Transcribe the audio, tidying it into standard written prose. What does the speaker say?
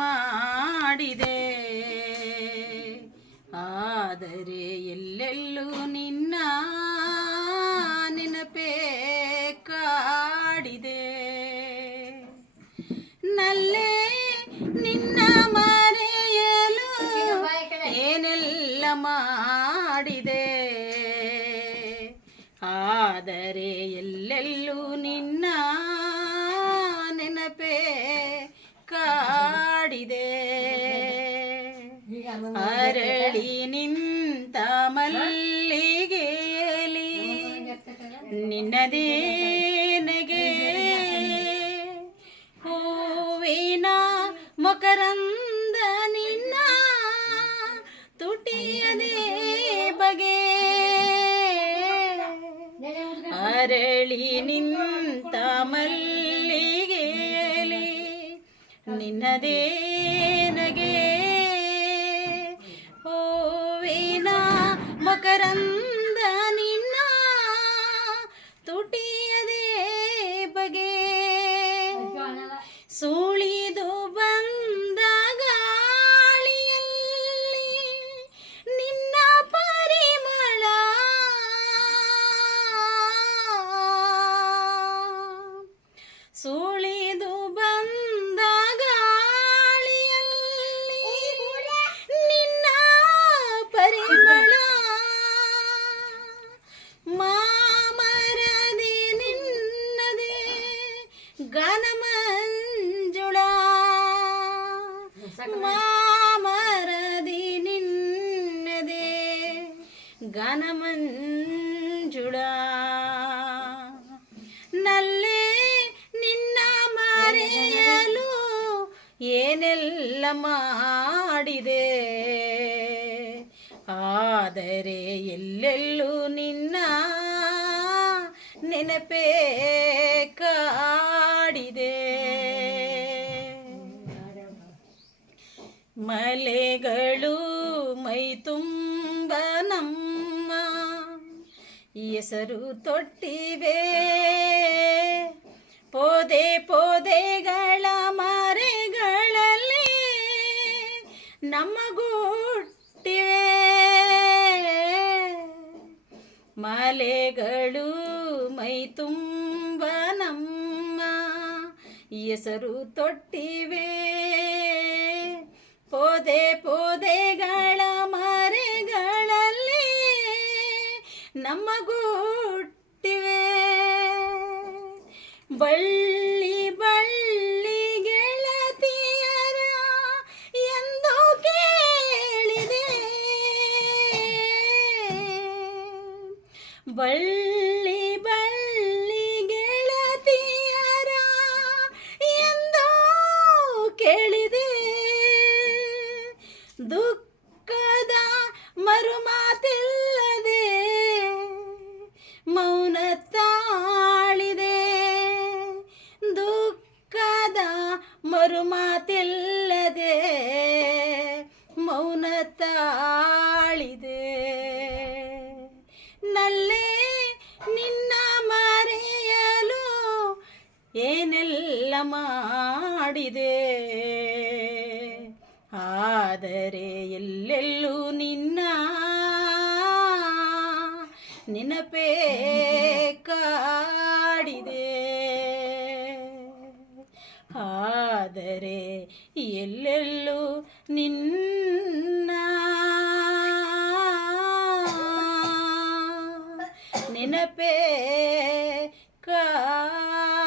ಮಾಡಿದೆ, ಆದರೆ ಎಲ್ಲೆಲ್ಲೂ ನಿನ್ನ ನೆನಪೇ ಕಾಡಿದೆ. ನಲ್ಲೇ ನಿನ್ನ ಮರೆಯಲು ಏನೆಲ್ಲ ಮಾಡಿದೆ, ಆದರೆ ಎಲ್ಲೆಲ್ಲೂ ನಿನ್ನ ನೆನಪೇ ಕಾಡಿದೆ. ಅರಳಿ ನಿಂತ ಮಲ್ಲಿಗೆಯಲಿ ನಿನ್ನದೇನಗೆ, ಹೂವಿನ ಮಕರಂದ ನಿನ್ನ ತುಟಿಯದೇ ಬಗೆ. ಅರಳಿ ನಿಂತ ಮಲ್ಲಿಗೆಯಲಿ ನಿನ್ನದೇನಗೆ, ಹೂವಿನ ಮಕರಂದ ನಿನ್ನ ತುಟಿಯದೇ ಬಗೆ. ಸುಳಿದು ಬಂದ ಗಾಳಿಯಲ್ಲಿ ನಿನ್ನ ಪರಿಮಳ, ಸುಳಿದು ಬಂದ ಗಾಳಿಯಲ್ಲಿ ನಿನ್ನ ಪರಿಮಳ. ಮಾಮರದಿ ನಿನ್ನದೇ ಗಾನಮಂಜುಳ, ಮಾಮರದಿ ನಿನ್ನದೇ ಗಾನಮಂಜುಳ. ನಲ್ಲೇ ನಿನ್ನ ಮರೆಯಲು ಏನೆಲ್ಲ ಮಾಡಿದೆ, ಆದರೆ ಎಲ್ಲೆಲ್ಲೂ ನಿನ್ನ ನೆನಪೇ ಕಾಡಿದೆ. ಮಲೆಗಳು ಮೈ ತುಂಬ ನಮ್ಮ ಹೆಸರು ತೊಟ್ಟಿವೆ, ಪೊದೆ ಪೊದೆಗಳ ಮರೆಗಳಲ್ಲಿ ನಮ್ಮ ಗುಟ್ಟಿವೆ. ಮಲೆಗಳು ಮೈ ತುಂಬ ನಮ್ಮ ಹೆಸರು ತೊಟ್ಟಿವೆ, ಪೊದೆ ಪೊದೆಗಳ ಮರೆಗಳಲ್ಲಿ ನಮ್ಮ ಗುಟ್ಟಿವೆ. ಬಳ್ಳಿ ಬಳ್ಳಿ ಗೆಳತಿಯರ ಎಂದು ಕೇಳಿದೆ, ಬಳ್ಳಿ ಬಳ್ಳಿ ಗೆಳತಿಯರ ಎಂದು ಕೇಳಿದೆ. ದುಃಖದ ಮರುಮಾತಿಲ್ಲದೆ ಮೌನ ತಾಳಿದೆ, ದುಃಖದ ಮರುಮಾತಿಲ್ಲದೆ ಮೌನ ತಾಳಿದೆ. ನಲ್ಲೇ ನಿನ್ನ ಮರೆಯಲು ಏನೆಲ್ಲ ಮಾಡಿದೆ, ಆದರೆ ಎಲ್ಲೆಲ್ಲೂ ನಿನ್ನ ನೆನಪೇ ಕಾಡಿದೆ, ಆದರೆ ಎಲ್ಲೆಲ್ಲೂ ನಿನ್ನ ನೆನಪೇ ಕಾಡಿದೆ.